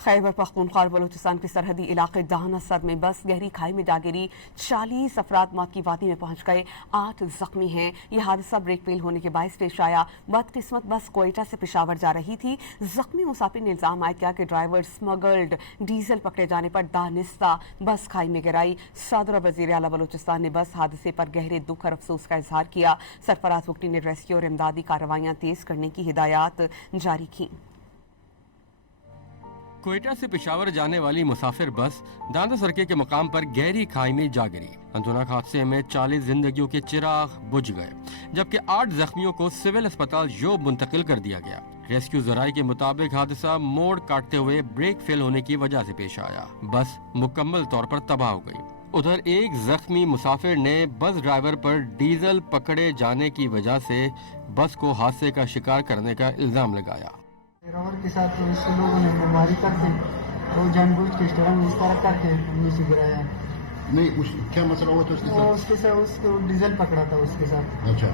खैबर पख्तूनख्वा और बलूचिस्तान के सरहदी इलाके दाहना सर में बस गहरी खाई में जा गिरी। 40 अफराद मौत की वादी में पहुंच गए, 8 जख्मी हैं। यह हादसा ब्रेक फेल होने के बायस पेश आया। बदकिस्मत बस कोयटा से पेशावर जा रही थी। जख्मी मुसाफिर ने इल्जाम आयद किया कि ड्राइवर स्मगल्ड डीजल पकड़े जाने पर दानिस्ता बस खाई में गिराई। सदर और वजीर आला बलूचिस्तान ने बस हादसे पर गहरे दुख और अफसोस का इजहार किया। सरफराज बुगटी ने रेस्क्यू और इमदादी कार्रवाइयां तेज करने की हिदायत जारी की। कोयटा से पेशावर जाने वाली मुसाफिर बस दांदा सरके के मकाम पर गहरी खाई में जा गिरी। अंतुनाक हादसे में 40 जिंदगियों के चिराग बुझ गए, जबकि 8 जख्मियों को सिविल अस्पताल योब मुंतकिल कर दिया गया। रेस्क्यू जराये के मुताबिक हादसा मोड़ काटते हुए ब्रेक फेल होने की वजह से पेश आया। बस मुकम्मल तौर पर तबाह हो गई। उधर एक जख्मी मुसाफिर ने बस ड्राइवर पर डीजल पकड़े जाने की वजह से बस को हादसे का शिकार करने का इल्जाम लगाया। ड्राइवर के साथ उस लोगों ने बीमारी करके वो जानबूझ के स्टेरिंग इस तरह करके नीचे गिराया। नहीं, क्या मसला हुआ था उसके साथ? उसके साथ उसको डीजल पकड़ा था उसके साथ। अच्छा।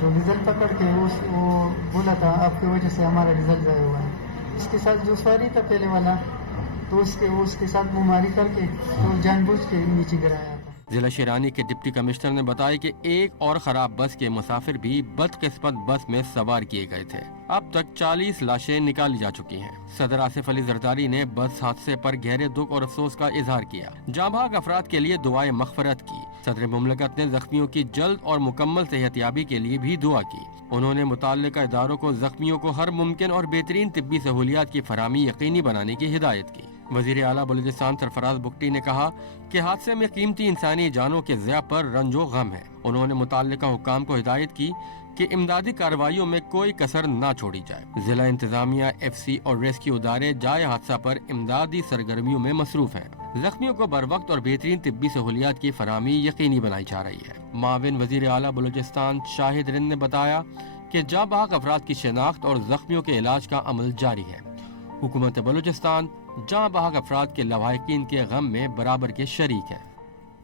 तो डीजल पकड़ के वो बोला था आपकी वजह से हमारा डीजल ज़ाया हुआ है। इसके साथ जो सवारी था पहले वाला, तो उसके साथ बीमारी करके तो जानबूझ के नीचे गिराया था। जिला शेरानी के डिप्टी कमिश्नर ने बताया कि एक और खराब बस के मुसाफिर भी बदकिस्मत बस में सवार किए गए थे। अब तक 40 लाशें निकाली जा चुकी हैं। सदर आसिफ अली जरदारी ने बस हादसे पर गहरे दुख और अफसोस का इजहार किया। जांबाग अफराद के लिए दुआए मगफरत की। सदर मुमलकत ने जख्मियों की जल्द और मुकम्मल सेहतयाबी के लिए भी दुआ की। उन्होंने मुताल्लिका इदारों को जख्मियों को हर मुमकिन और बेहतरीन तिब्बी सहूलियात की फराहमी यकीनी बनाने की हिदायत की। वजीर आला बलूचिस्तान सरफराज बुगटी ने कहा कि हादसे में कीमती इंसानी जानों के ज़िया पर रंजो गम है। उन्होंने मुताल्लिका हुक्काम को हिदायत की कि इमदादी कार्रवाइयों में कोई कसर न छोड़ी जाए। जिला इंतजामिया, FC और रेस्क्यू इदारे जाए हादसा पर इमदादी सरगर्मियों में मसरूफ हैं। जख्मियों को बर वक्त और बेहतरीन तिब्बी सहूलियात की फराहमी यकीनी बनाई जा रही है। माविन वजीर आला बलूचिस्तान शाहिद रिंद ने बताया कि जाबाग अफराद की शिनाख्त और जख्मियों के इलाज का अमल जारी है। हुकूमत बलूचिस्तान जाँ बहक अफराद के लवाहिकीन के गम में बराबर के शरीक है।